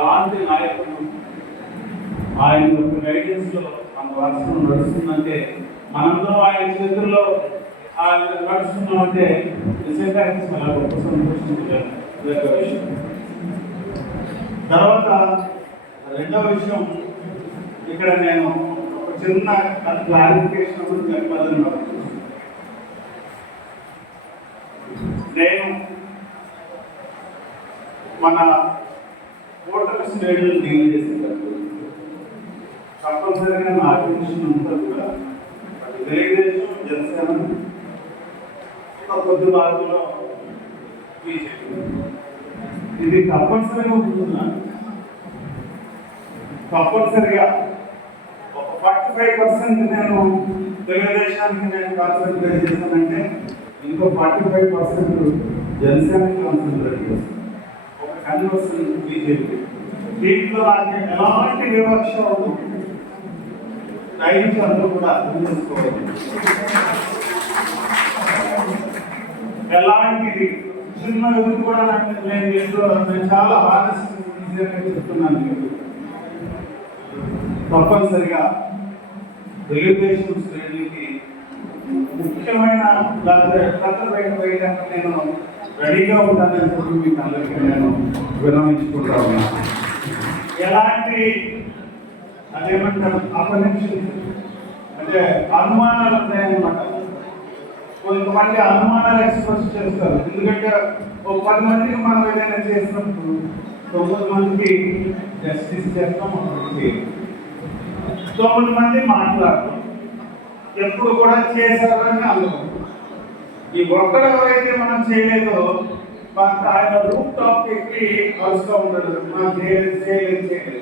అలాంటి నాయకుడు ఆయన యొక్క గైడెన్స్ లో మన రాష్ట్రం నడుస్తుందంటే మనందరం ఆయన చేతుల్లో ఆయన నడుస్తున్నామంటే నిజంగా చాలా గొప్ప సంతోషించగల విషయం. తర్వాత రెండవ విషయం, ఇక్కడ నేను ఒక చిన్న క్లారిఫికేషన్ గురించి చెప్పాలన్నాను. నేను మన ఓటర్ శ్రేణులు డీల్ చేసేటప్పుడు కంపల్సరీగా నా అటెన్షన్ అంతా కూడా తెలుగుదేశం, జనసేన, కొద్ది భాగంలో బీజేపీ, ఇది తప్పనిసరిగా ఉంటున్నాను. తప్పనిసరిగా ఒక 45% నేను తెలుగుదేశానికి నేను కాన్సన్ట్రేట్ చేశానంటే ఇంకో 45% జనసేనకి కాన్సన్ట్రేట్ చేస్తాను. ఒక 10% బీజేపీ. దీంట్లో నాకు ఎలాంటి వివక్ష అవుతుంది దయచేసి అందరూ కూడా అర్థం చేసుకోవాలి. ఎలాంటిది చిన్న వ్యక్తి కూడా నేను చాలా బాధ్యతగా చెప్తున్నాను. తప్పనిసరిగా తెలుగుదేశం శ్రేణికి ముఖ్యమైన వేయడానికి నేను రెడీగా ఉంటానని చెప్పి మీకు అందరికీ నేను విరమించుకుంటా ఉన్నాను. ఎలాంటి అదేమంటారు అపనిషన్ అంటే అనుమానాలు ఉంటాయన్నమాట. కొంతమంది అనుమానాలు ఎక్స్ప్రెస్ చేస్తారు. ఎందుకంటే ఒక 10 మందికి మనం ఏదైనా చేసినప్పుడు 9 మందికి జస్టిస్ చేస్తాం, 9 మంది మాట్లాడతాం. ఎప్పుడు కూడా చేశారని అనుకుంటాం. ఈ ఒక్కడు ఎవరైతే మనం చేయలేదో ఆయన రూప్ టాప్ ఎక్కి కలుస్తూ ఉంటాడు. మనం చేయలేదు.